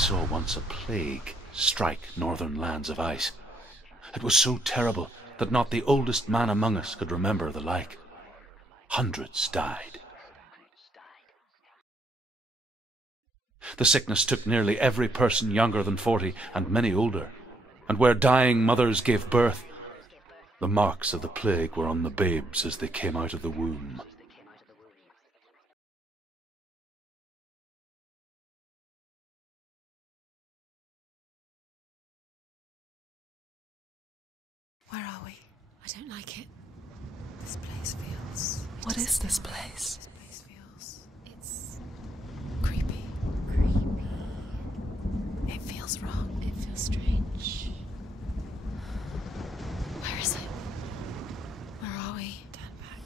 saw once a plague strike northern lands of ice. It was so terrible that not the oldest man among us could remember the like. Hundreds died. The sickness took nearly every person younger than 40 and many older, and where dying mothers gave birth, the marks of the plague were on the babes as they came out of the womb. Where are we? I don't like it. This place feels... What is this place? This place feels... It's... creepy. Creepy. It feels wrong. It feels strange. Where is it? Where are we? Turn back.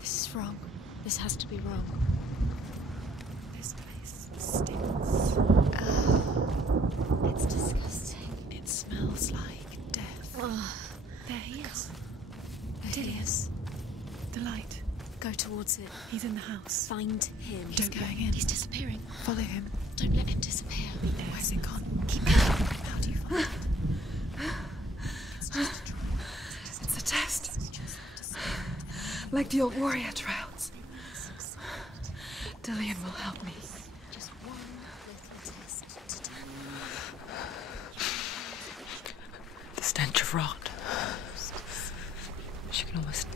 This is wrong. This has to be wrong. This place stinks. It's disgusting. It smells like death. There he is. Dilius. The light. Go towards it. He's in the house. Find him. He's going in. He's disappearing. Follow him. Don't let him disappear. Where's it gone? Keep going. How do you find it? It's just a trial. It's a test. Like the old warrior trials. Dillian will help me. Just one little test to do. The stench of rot. She can almost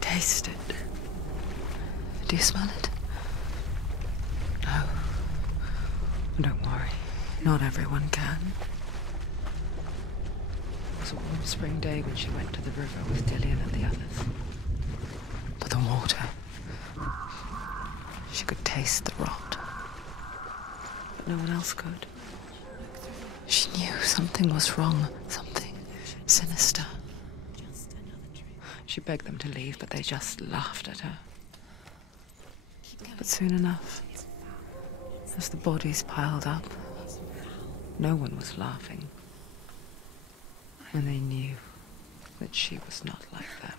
taste it. Do you smell it? No. Don't worry. Not everyone can. It was a warm spring day when she went to the river with Dillian and the others. But the water... She could taste the rot. But no one else could. She knew something was wrong. Something sinister. She begged them to leave, but they just laughed at her. But soon enough, as the bodies piled up, no one was laughing. And they knew that she was not like them.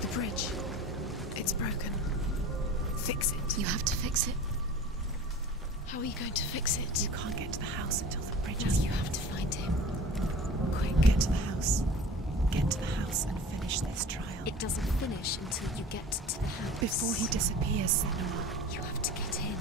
The bridge. It's broken. Fix it. You have to fix it. How are you going to fix it? You can't get to the house until the bridge No, is... you have to find him. Quick, get to the house. Get to the house and finish this trial. It doesn't finish until you get to the house. Before he disappears, Senua. You have to get in.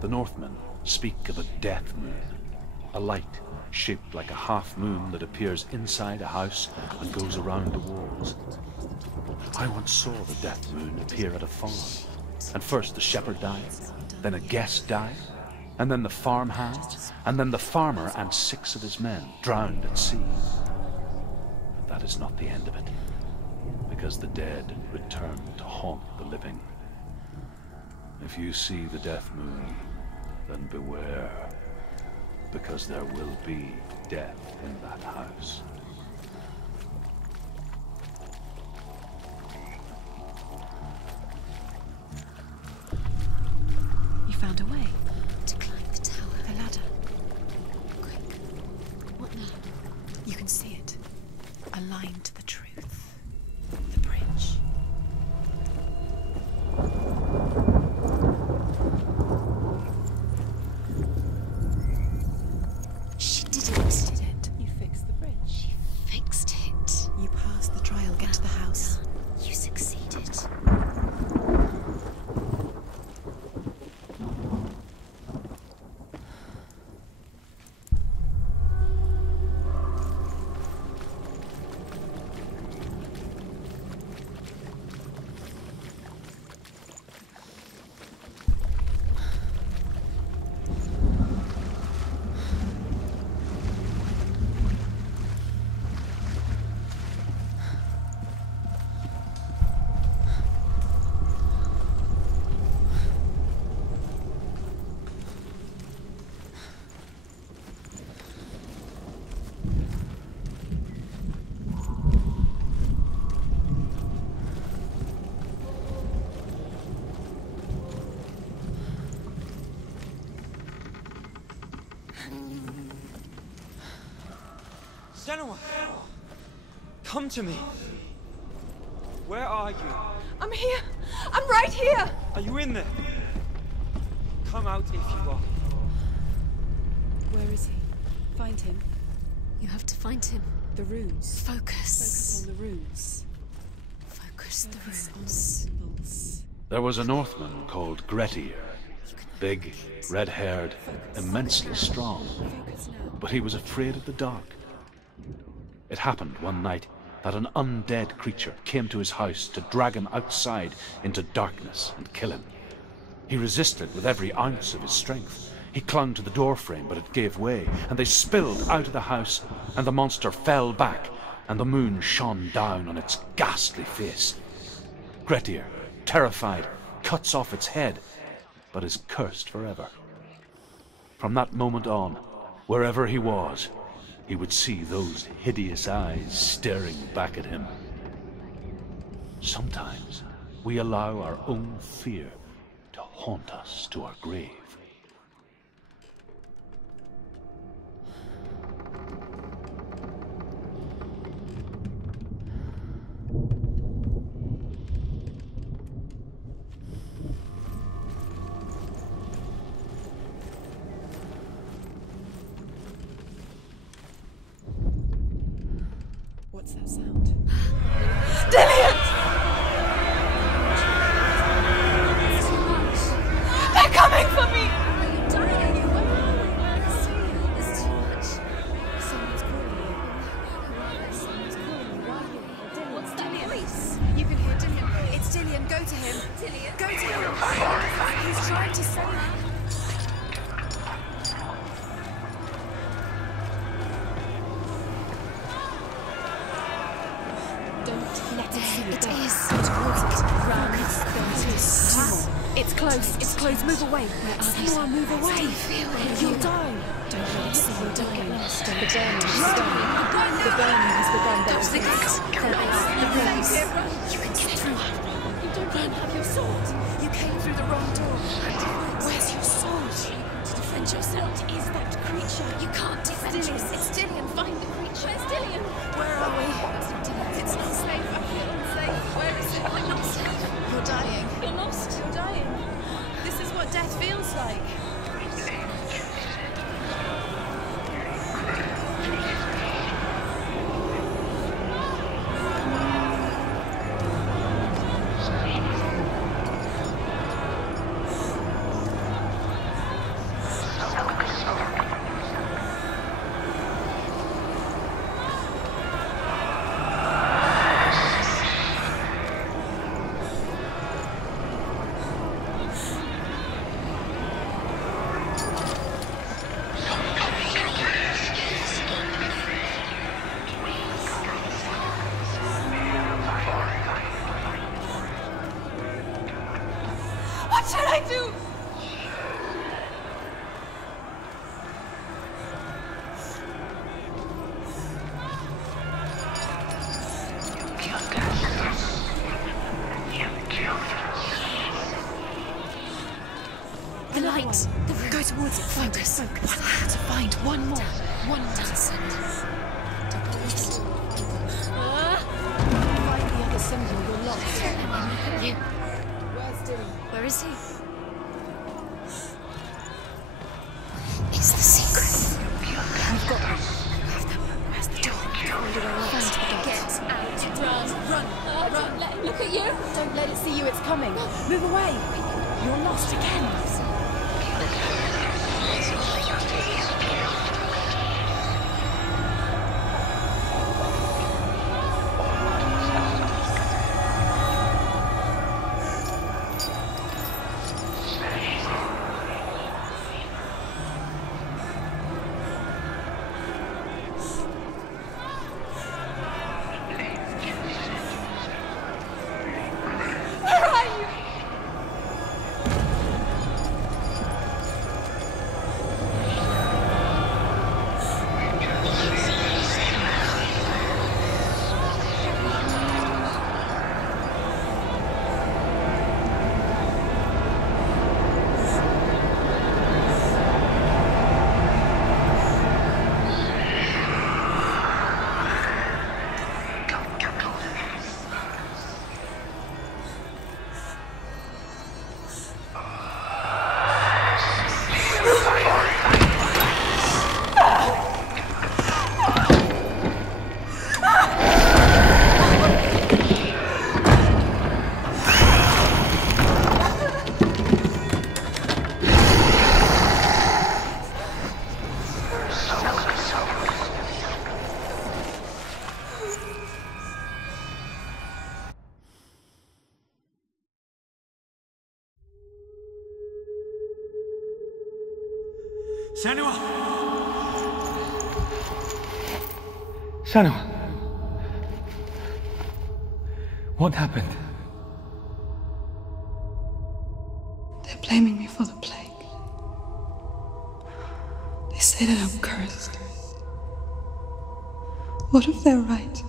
The Northmen speak of a death moon, a light shaped like a half moon that appears inside a house and goes around the walls. I once saw the death moon appear at a farm, and first the shepherd died, then a guest died, and then the farmhand, and then the farmer and 6 of his men drowned at sea. But that is not the end of it, because the dead return to haunt the living. If you see the death moon, then beware, because there will be death in that house. You found a way. To climb the tower. The ladder. Quick. What now? You can see it. Aligned to the truth. The bridge. She did Did it. it. You fixed the bridge. She fixed it. You passed the trial. Get to the house. You succeeded. Senua! Come to me! Where are you? I'm here! I'm right here! Are you in there? Come out if you are. Where is he? Find him. You have to find him. The runes. Focus. Focus on the runes. Focus the Focus on runes. symbols. There was a Northman called Grettir. Big, red-haired, immensely strong. Focus now. But he was afraid of the dark. It happened one night that an undead creature came to his house to drag him outside into darkness and kill him. He resisted with every ounce of his strength. He clung to the doorframe, but it gave way, and they spilled out of the house, and the monster fell back, and the moon shone down on its ghastly face. Grettir, terrified, cuts off its head, but is cursed forever. From that moment on, wherever he was, he would see those hideous eyes staring back at him. Sometimes we allow our own fear to haunt us to our grave. What's that sound? They're coming for me! Are you dying? There's too much. Someone's calling you. Someone's calling you. Why are you? What's that voice? You can hear Dillian. It's Dillian. Go to him. Dillian? Go to him. He's trying to save you. Don't let it see you. It is. Towards it. Round. There it is. Two more. It's close. It's close. Move away. Senua, move away. How do you feel? You'll die. Don't let it see you Don't get dying. lost. The burning has begun. The burning has begun. There is the gate. The place. You can get through. You don't have your sword. You came through the wrong door. Where's your sword? To defend yourself. What is that creature? You can't defend yourself. It's Dillian. Find the creature. Where's Dillian? Where are we? It's not safe. I feel unsafe. Where is it? I'm not safe. You're dying. You're lost. You're dying. This is what death feels like. What should I do? The light. Go towards it. Focus. Focus. I have to find one more. One more. Find the other symbol. You're lost. You. Where's Dillian? Where is he? It's the secret. We've got them. Where's the door? Find a way out. Find the gate. Get out. Run. Run. Don't let him look at you. Don't let it see you. It's coming. Move away. You're lost again. Where are you? Senua! Senua! What happened? They're blaming me for the plague. They say that I'm cursed. What if they're right?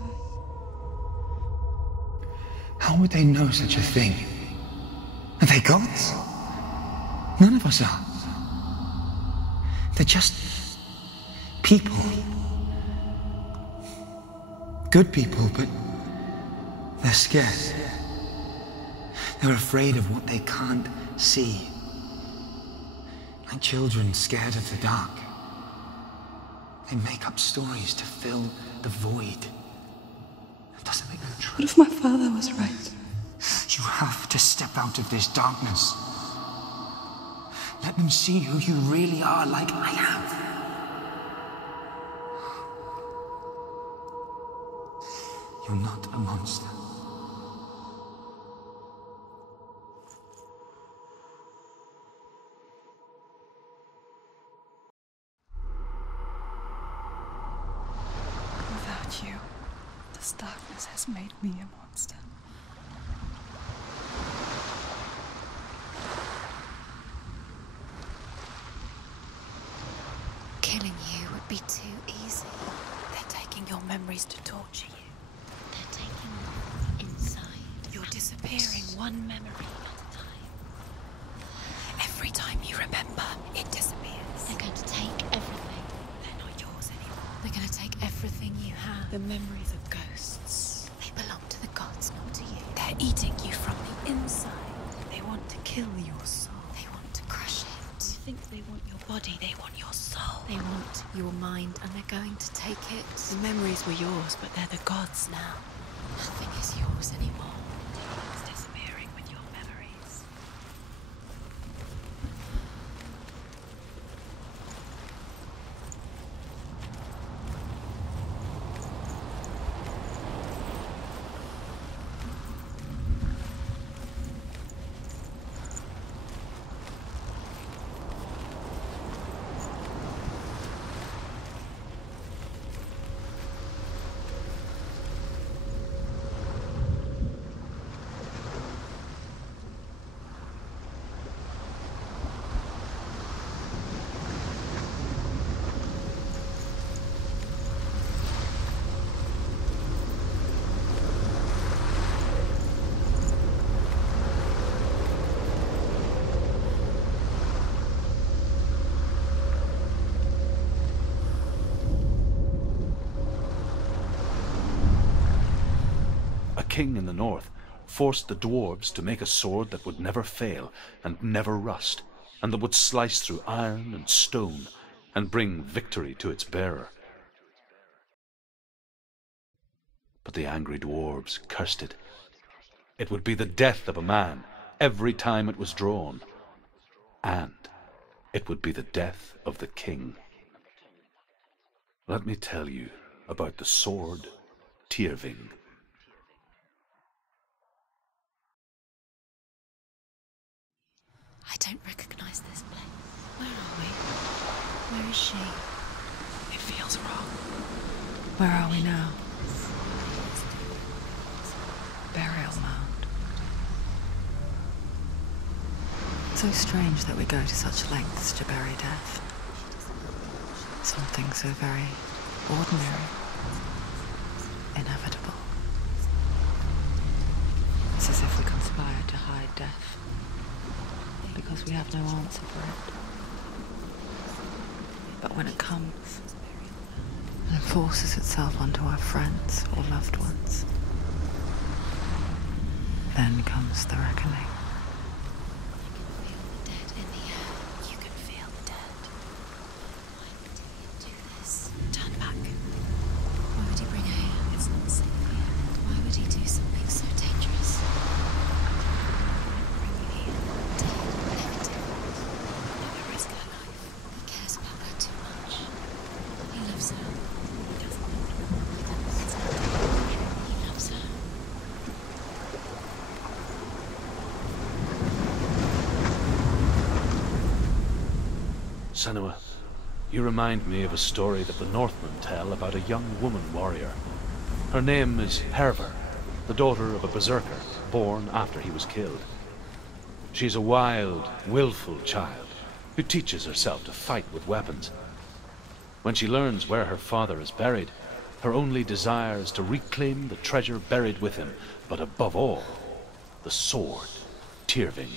How would they know such a thing? Are they gods? None of us are. They're just people. Good people, but they're scared. They're afraid of what they can't see. Like children scared of the dark. They make up stories to fill the void. That doesn't make them true. What if my father was right? You have to step out of this darkness. Let them see who you really are, like I have. You're not a monster. Without you, this darkness has made me a monster. Killing you would be too easy. They're taking your memories to torture you. They're taking you inside. You're disappearing one memory at a time. Every time you remember, it disappears. They're going to take everything. They're not yours anymore. They're going to take everything you have. The memories of ghosts. They belong to the gods, not to you. They're eating you from the inside. They want to kill your soul. They want to crush it. You think they want your body, they want your soul. They want your mind, and they're going to take it. The memories were yours, but they're the gods now. Nothing is yours anymore. It's disappearing with your memories. A king in the north forced the dwarves to make a sword that would never fail and never rust, and that would slice through iron and stone and bring victory to its bearer. But the angry dwarves cursed it. It would be the death of a man every time it was drawn, and it would be the death of the king. Let me tell you about the sword Tyrving. I don't recognize this place. Where are we? Where is she? It feels wrong. Where are we now? Burial mound. So strange that we go to such lengths to bury death. Something so very ordinary, inevitable. It's as if we conspired to hide death, because we have no answer for it. But when it comes and forces itself onto our friends or loved ones, then comes the reckoning. Dead in the air. You can feel the dead. Why would he do this? Turn back. Why would he bring her here? It's not safe here. Why would he do something so dangerous? Bring you here. Dead, negative. Never risk her life. He cares about her too much. He loves her. He doesn't. He loves her. Senua, You remind me of a story that the Northmen tell about a young woman warrior. Her name is Hervor, the daughter of a berserker, born after he was killed. She's a wild, willful child who teaches herself to fight with weapons. When she learns where her father is buried, her only desire is to reclaim the treasure buried with him, but above all, the sword, Tyrving.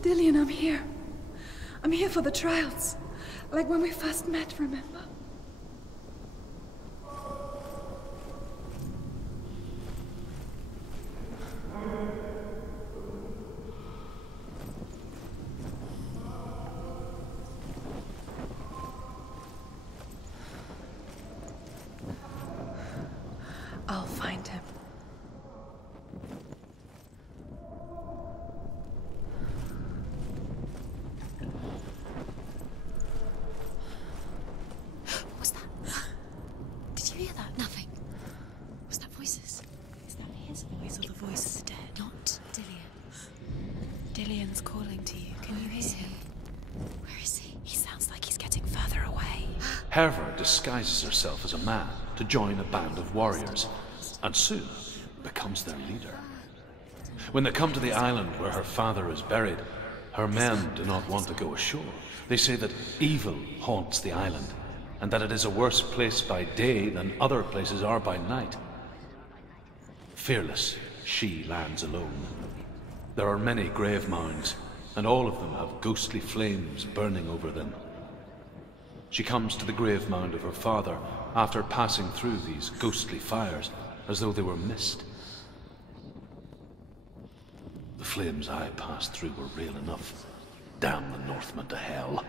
Dillian, I'm here. I'm here for the trials. Like when we first met, remember? I'll find him. What's that? Did you hear that? Nothing. Was that voices? Is that his voice or the voice of the dead? Not Dillian. Dillian's calling to you. Can you hear him? Where is he? He sounds like he's getting further away. Hervor disguises herself as a man to join a band of warriors, and soon becomes their leader. When they come to the island where her father is buried, her men do not want to go ashore. They say that evil haunts the island, and that it is a worse place by day than other places are by night. Fearless, she lands alone. There are many grave mounds, and all of them have ghostly flames burning over them. She comes to the grave mound of her father after passing through these ghostly fires, as though they were mist. The flames I passed through were real enough. Damn the Northmen to hell.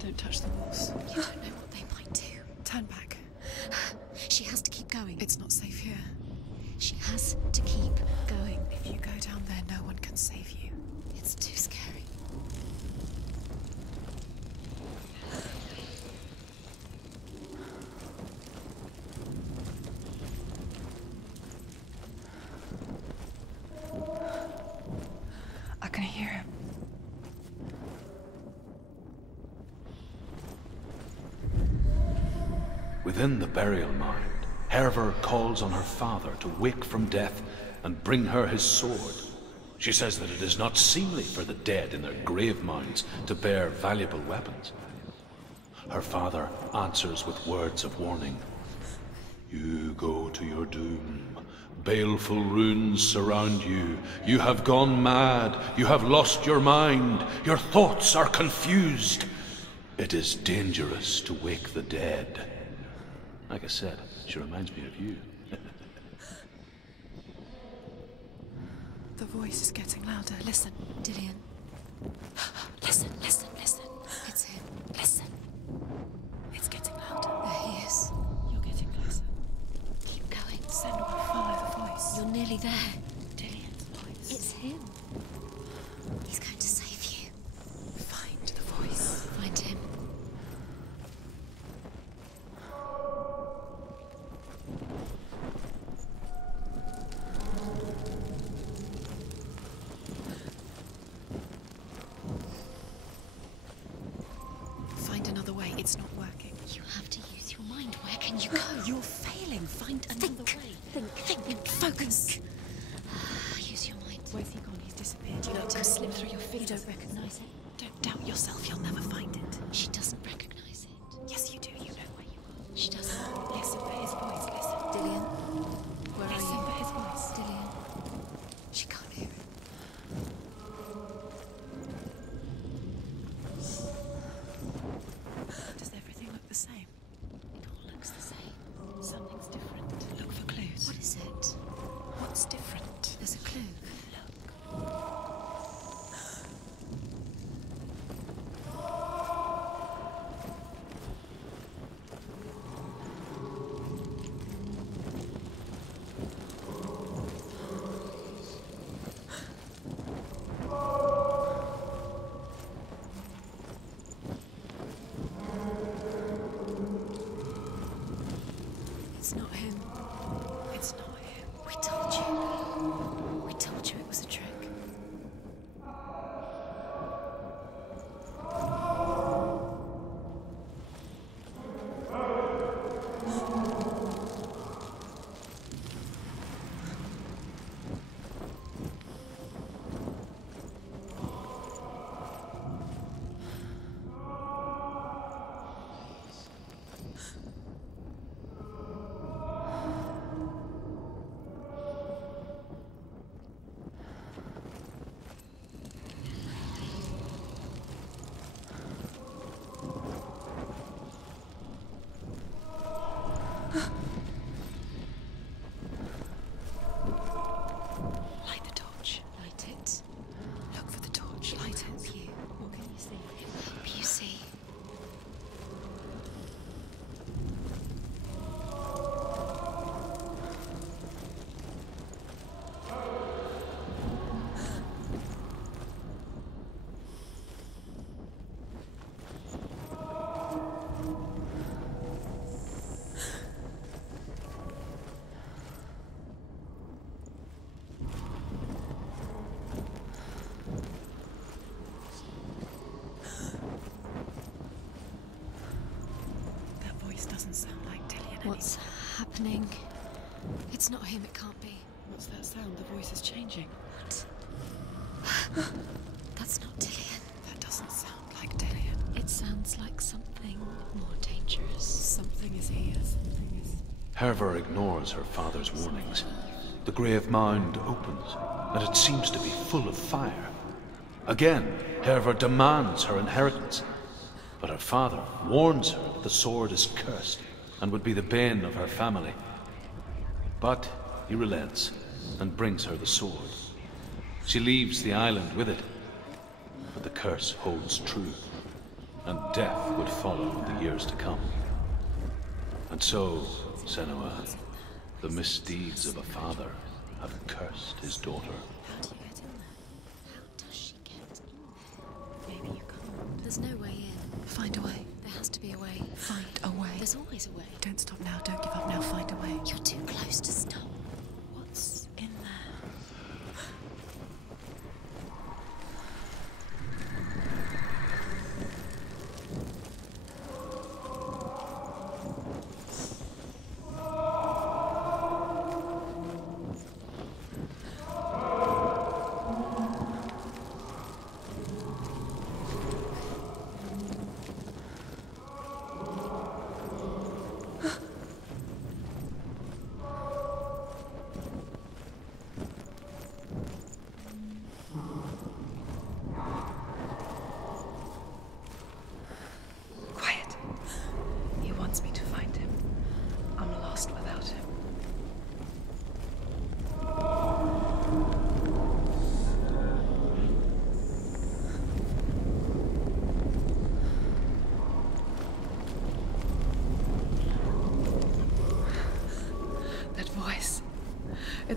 Don't touch the walls. You don't know what they might do. Turn back. She has to keep going. It's not safe here. She has to keep going. If you go down there, no one can save you. It's too scary. I can hear him. Within the burial mound, Hervor calls on her father to wake from death and bring her his sword. She says that it is not seemly for the dead in their grave mounds to bear valuable weapons. Her father answers with words of warning. You go to your doom, Baleful runes surround you. You have gone mad. You have lost your mind. Your thoughts are confused. It is dangerous to wake the dead. Like I said, she reminds me of you. The voice is getting louder. Listen. Dillian. Listen, listen, listen. It's him. Listen. It's getting louder. There he is. You're getting closer. Keep going. Senua, follow the voice. You're nearly there. Dillian's voice. It's him. He's going to save you. Find the voice. Find him. Find another way. It's not working. You have to use your mind. Where can you go? You're failing. Find another way. Think. Focus. Use your mind. Where's he gone? He's disappeared. You Let know, him slip through your You fingers. don't recognize it. Don't doubt yourself. You'll never find it. She doesn't recognize it. Yes, you do. You know where you are. She doesn't. Listen for his voice. Listen. Dillian, where are Listen you? for his voice. Dillian. She can't hear it. Does everything look the same? It all looks the same. Something's different. Look for clues. What is it? What's different? There's a clue. It's not him. It's not him. We told you. We told you it was a trick. Light the torch. Light it. Look for the torch. Light it. Help you. What can you see? Help you see. That voice doesn't sound like Dillian What's happening? It's not him, it can't be. anymore. What's that sound? The voice is changing. What? That's not Dillian. That doesn't sound like Dillian. It sounds like something more dangerous. Something is here. Something is... Herver ignores her father's warnings. The grave mound opens, and it seems to be full of fire. Again, Herver demands her inheritance, but her father warns her that the sword is cursed and would be the bane of her family. But he relents and brings her the sword. She leaves the island with it, but the curse holds true, and death would follow in the years to come. And so, Senua, the misdeeds of a father have cursed his daughter. How do you get in there? How does she get in there? Maybe you can't. There's no way in. Find a way. There has to be a way. Find a way. There's always a way. Don't stop now. Don't give up now. Find a way. You're too close to stop. What's in there?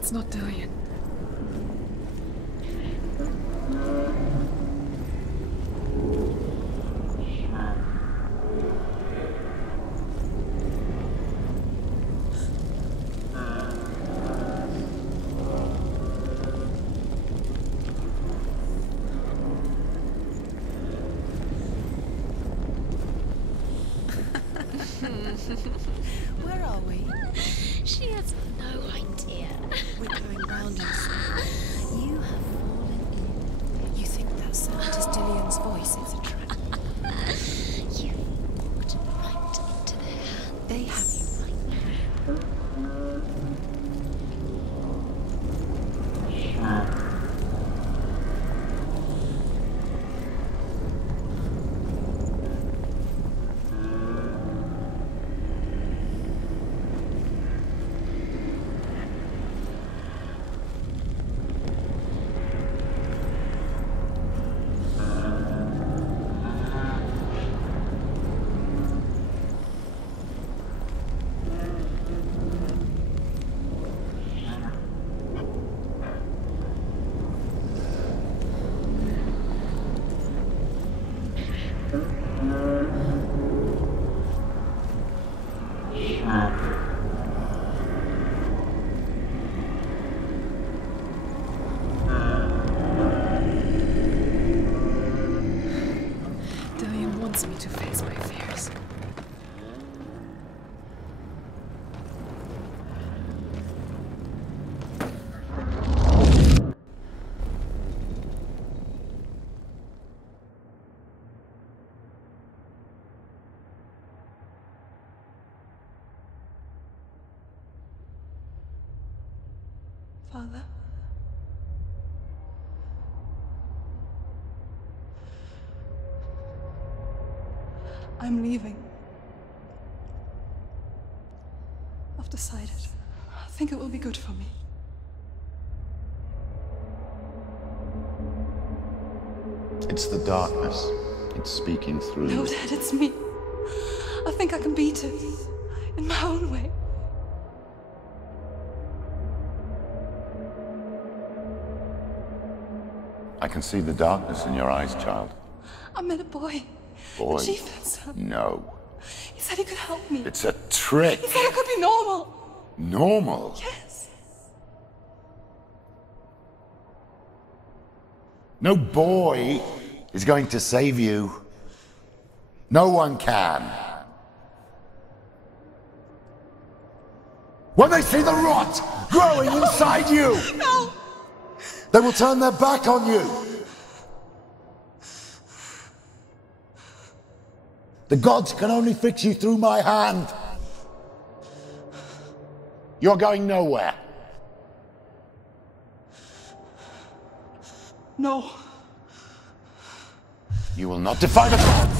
That's not Dillian. Where are we? She has no idea. We're going round in circles. You have fallen in. You think that sound is Dillian's voice? It's a trap. You walked right into their hands. They have you right now. Dillian wants me to face my fears. Father? I'm leaving. I've decided. I think it will be good for me. It's the darkness. It's speaking through No, you. Dad, it's me. I think I can beat it. In my own way. I can see the darkness in your eyes, child. I met a boy. Boy. The chief answered. No. He said he could help me. It's a trick. He said I could be normal. Normal? Yes. No boy is going to save you. No one can. When they see the rot growing inside you, No! they will turn their back on you. The gods can only fix you through my hand. You're going nowhere. No. You will not defy the gods.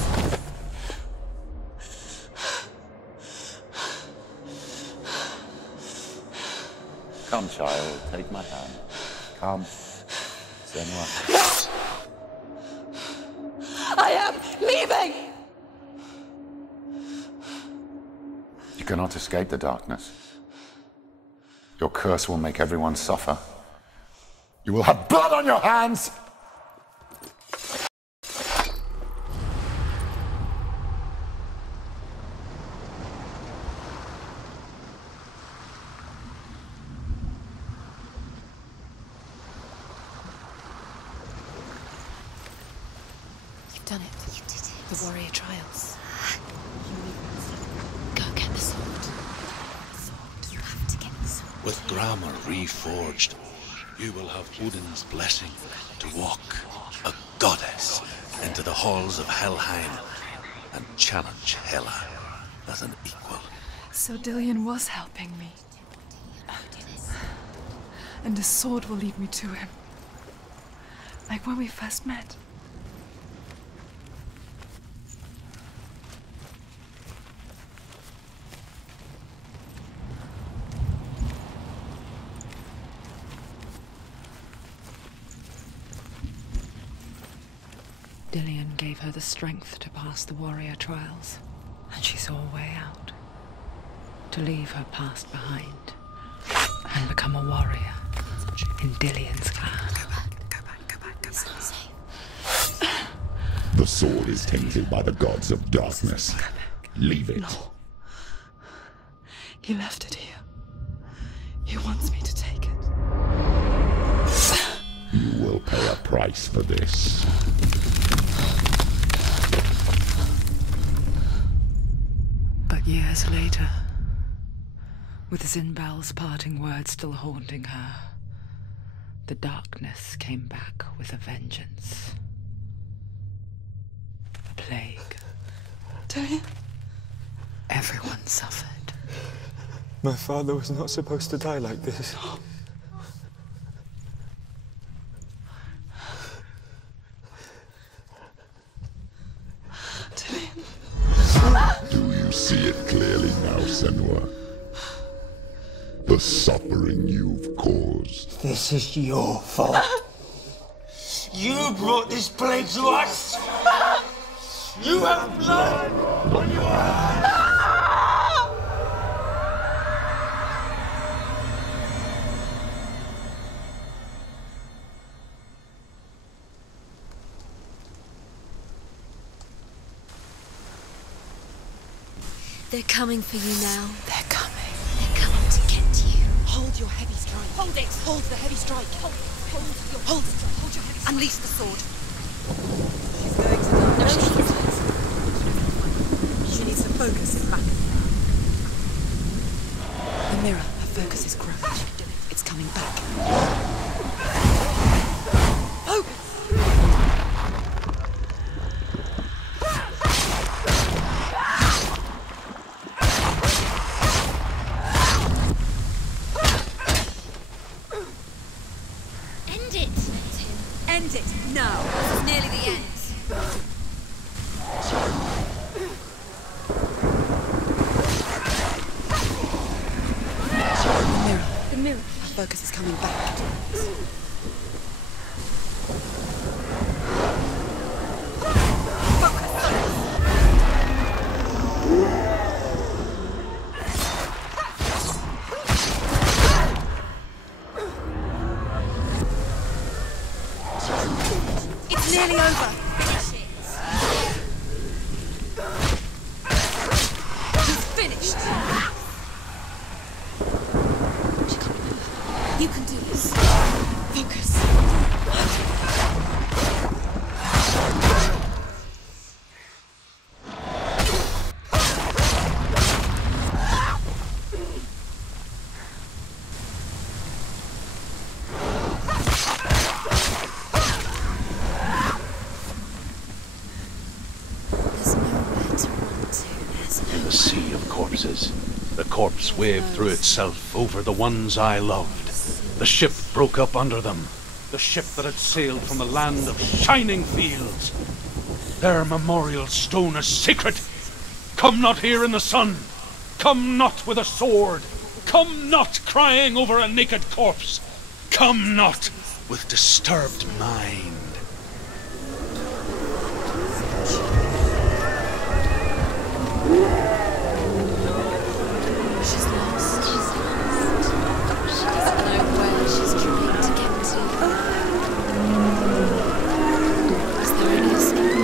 Come, child, take my hand. Come, Senua. I am leaving! You cannot escape the darkness. Your curse will make everyone suffer. You will have blood on your hands! You've done it. You did it. The warrior trials. Go get the sword. You have to get the sword. With grammar reforged, you will have Odin's blessing to walk, a goddess, into the halls of Helheim and challenge Hela as an equal. So Dillian was helping me. And the sword will lead me to him. Like when we first met. Dillian gave her the strength to pass the warrior trials, and she saw a way out. To leave her past behind and become a warrior. in Dillian's clan. Go back. It's not safe. The sword is tainted by the gods of darkness. Leave it. No. He left it here. He wants me to take it. You will pay a price for this. But years later, with Zinbal's parting words still haunting her, the darkness came back with a vengeance. A plague. Dillian? Everyone suffered. My father was not supposed to die like this. Do you see it clearly now, Senua? The suffering you've caused. This is your fault. You brought this plague to us! You have blood on your hands! They're coming for you now. They're coming. They're coming to get you. Hold your heavy strike. Hold it. Hold the heavy strike. Hold it. Hold your heavy strike. Unleash the sword. She's going to die. No, she isn't. She needs to focus it back. The mirror. Her focus is cracked. It's coming back. Focus! End it now. This is nearly the end. The mirror. Our focus is coming back. It's nearly over. He's finished. You can do this. Focus. The sea of corpses. The corpse waved through itself over the ones I loved. The ship broke up under them. The ship that had sailed from the land of shining fields. Their memorial stone is sacred. Come not here in the sun. Come not with a sword. Come not crying over a naked corpse. Come not with disturbed mind. She's lost. She doesn't know where she's trying to get to. Is there any escape?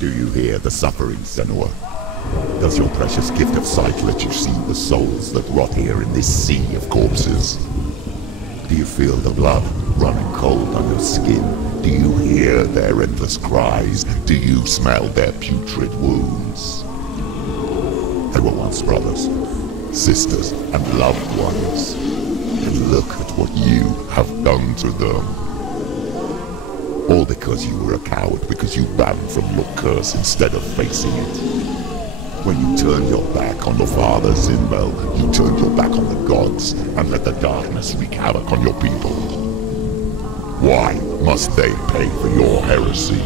Do you hear the suffering, Senua? Does your precious gift of sight let you see the souls that rot here in this sea of corpses? Do you feel the blood running cold on your skin? Do you hear their endless cries? Do you smell their putrid wounds? They were once brothers, sisters, and loved ones. And look at what you have done to them. All because you were a coward, because you ran from your curse instead of facing it. When you turned your back on your father, Zinbel, you turned your back on the gods and let the darkness wreak havoc on your people. Why must they pay for your heresy?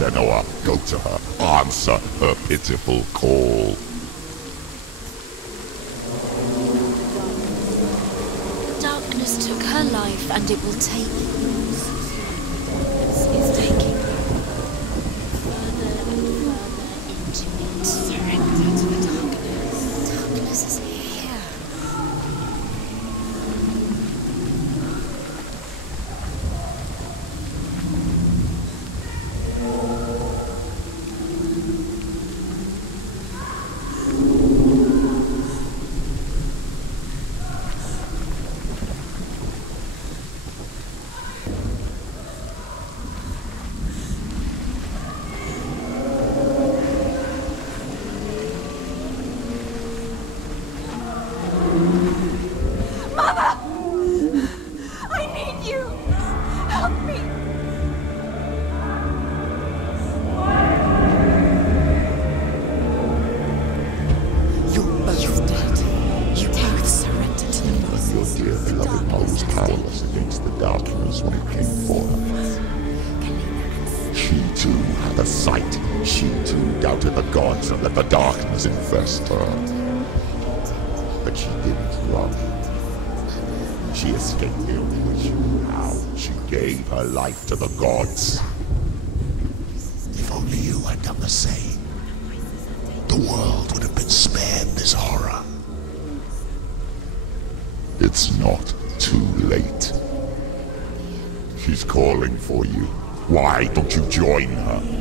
Senua, go to her, answer her pitiful call. Darkness took her life and it will take yours. It's taking you further and further into it. Surrender to the darkness. Darkness is here. She too had a sight. She too doubted the gods and let the darkness infest her. But she didn't run. She escaped the only way she knew how. She gave her life to the gods. If only you had done the same, the world would have been spared this horror. It's not too late. She's calling for you. Why don't you join her?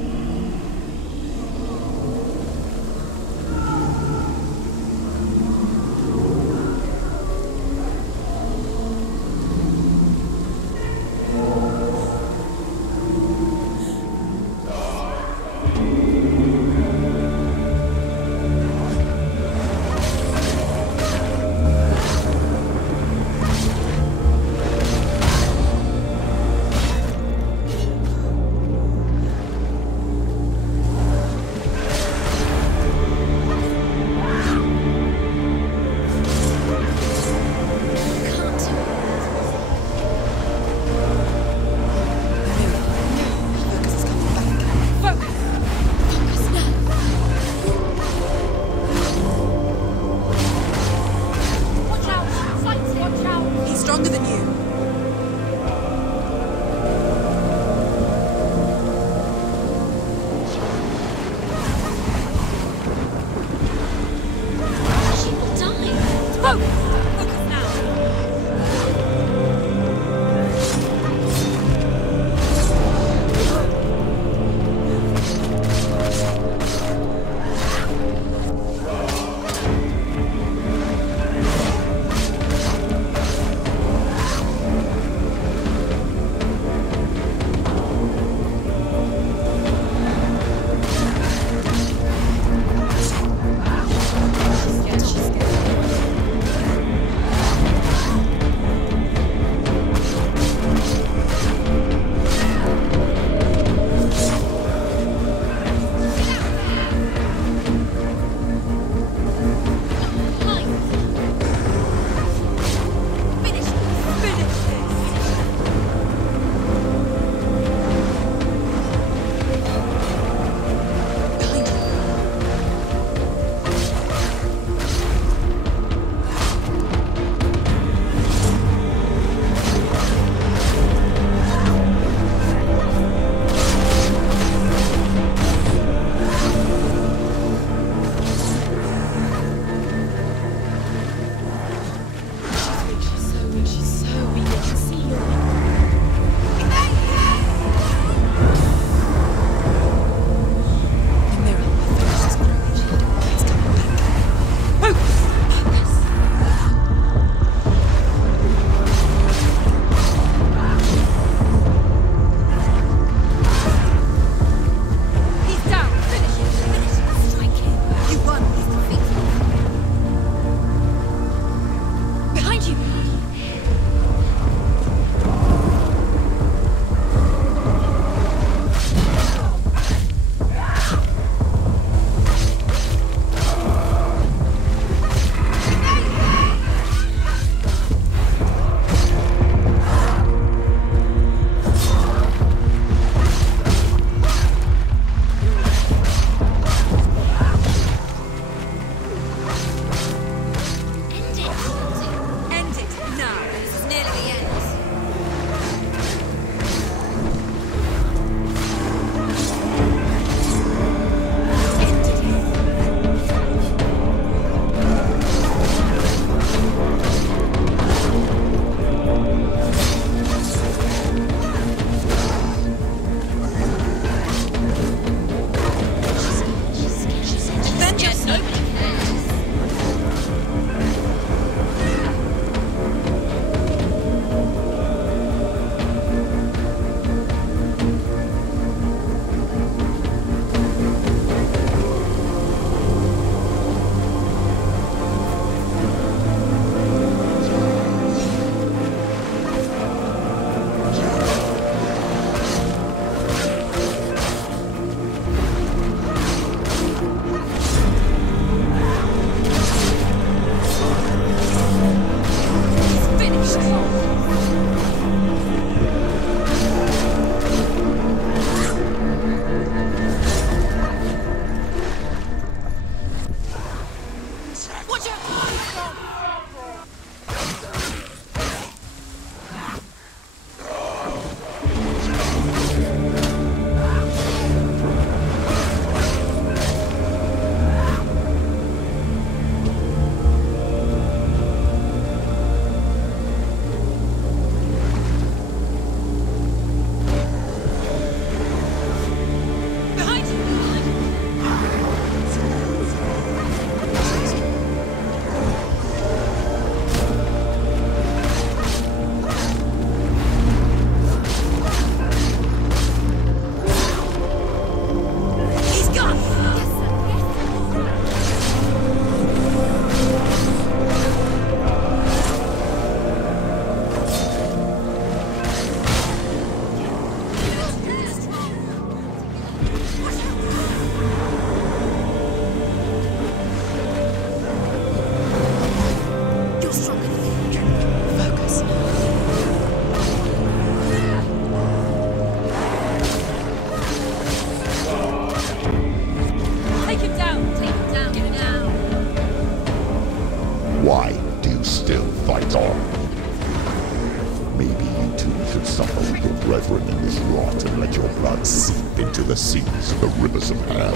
into the seas, the rivers of hell.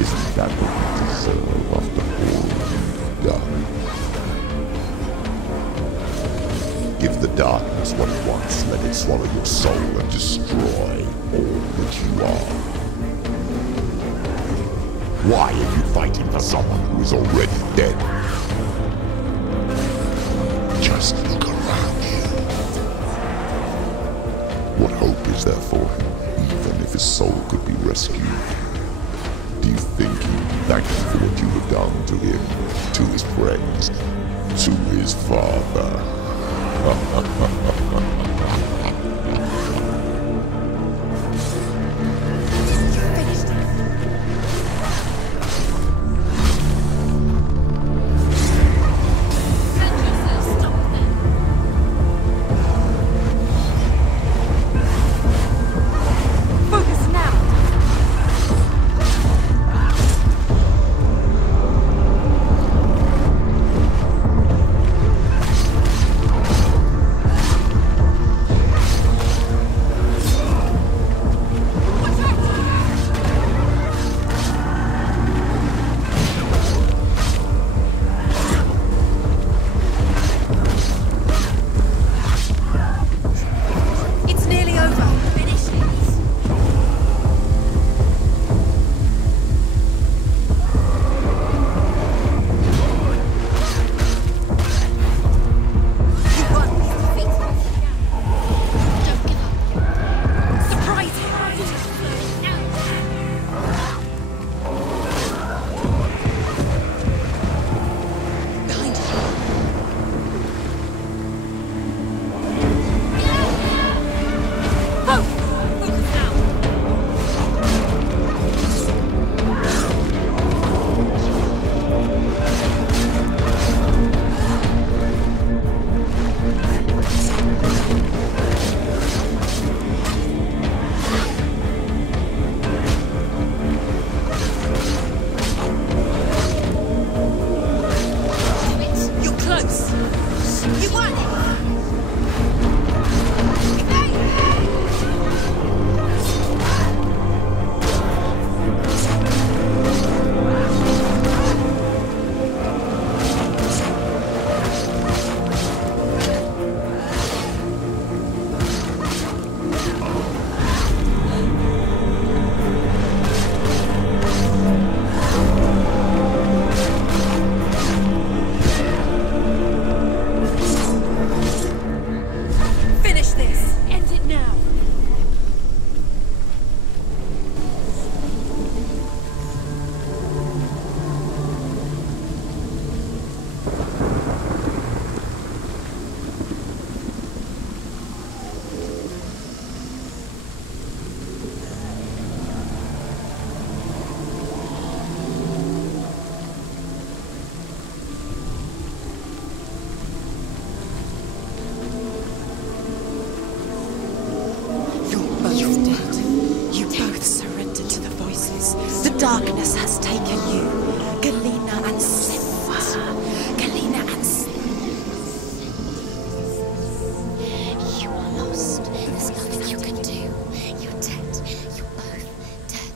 Isn't that what you deserve after all you've done? Give the darkness what it wants, let it swallow your soul and destroy all that you are. Why are you fighting for someone who is already dead? Just look around you. What hope is there for him, even if his soul could be rescued? Do you think he'd thank you for what you have done to him, to his friends, to his father? Darkness has taken you, Galena and Senua. Galena and Senua. You are lost. There's nothing you can do. You're dead. You're both dead.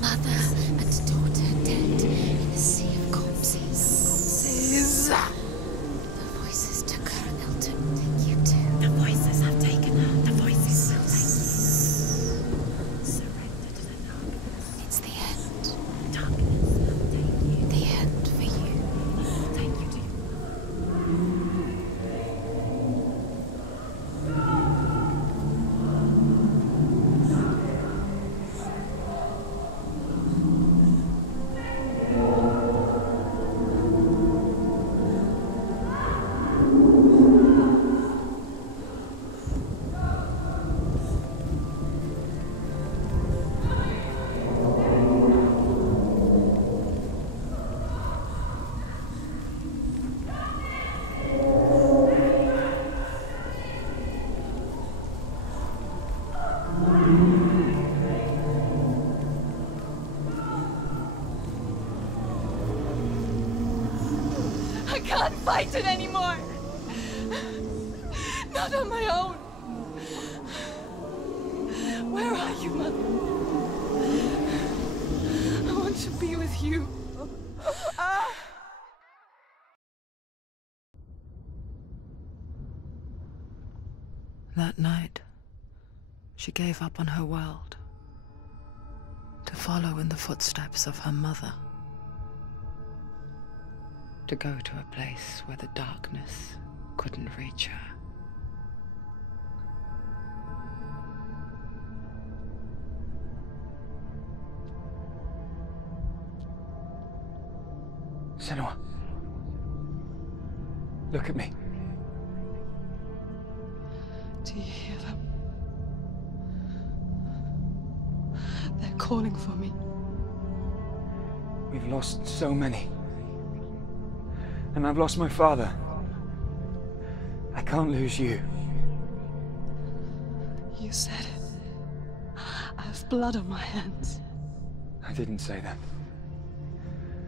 Mother and daughter dead in a sea of corpses. The voices took her and they'll take you too. The voices have taken her. The voices will take you. It's the end. Darkness will take you. The end for you. Will take you to I can't fight it anymore. Not on my own. Mother. I want to be with you. That night, she gave up on her world to follow in the footsteps of her mother, to go to a place where the darkness couldn't reach her. Senua, look at me. Do you hear them? They're calling for me. We've lost so many. And I've lost my father. I can't lose you. You said it. I have blood on my hands. I didn't say that.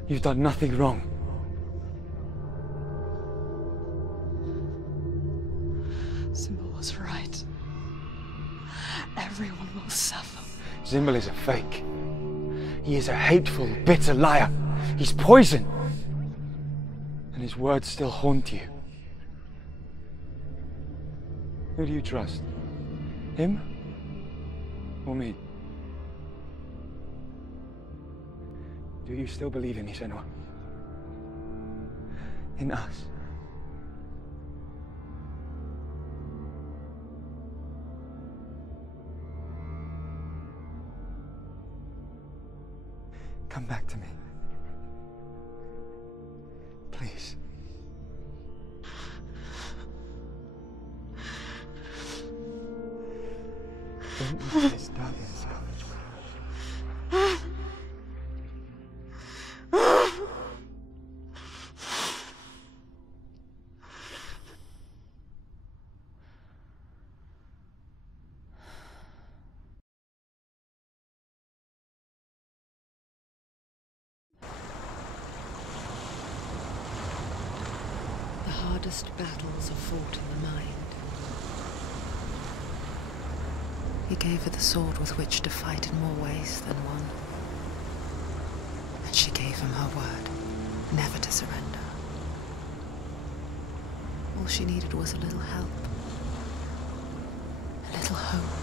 You've done nothing wrong. Symbol was right. Everyone will suffer. Zimbel is a fake. He is a hateful, bitter liar. He's poison. And his words still haunt you. Who do you trust? Him? Or me? Do you still believe in me, Senua? In us? Come back to me. Please. Don't let this darkness come. The hardest battles are fought in the mind. He gave her the sword with which to fight in more ways than one. And she gave him her word, never to surrender. All she needed was a little help, a little hope.